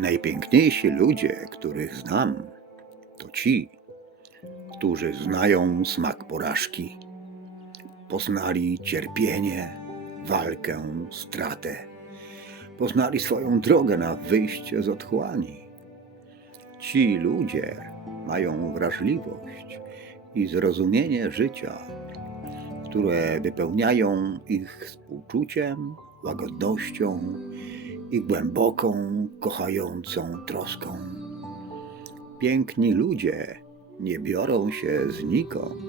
Najpiękniejsi ludzie, których znam, to ci, którzy znają smak porażki, poznali cierpienie, walkę, stratę, poznali swoją drogę na wyjście z otchłani. Ci ludzie mają wrażliwość i zrozumienie życia które wypełniają ich współczuciem, łagodnością i głęboką, kochającą troską. Piękni ludzie nie biorą się znikąd,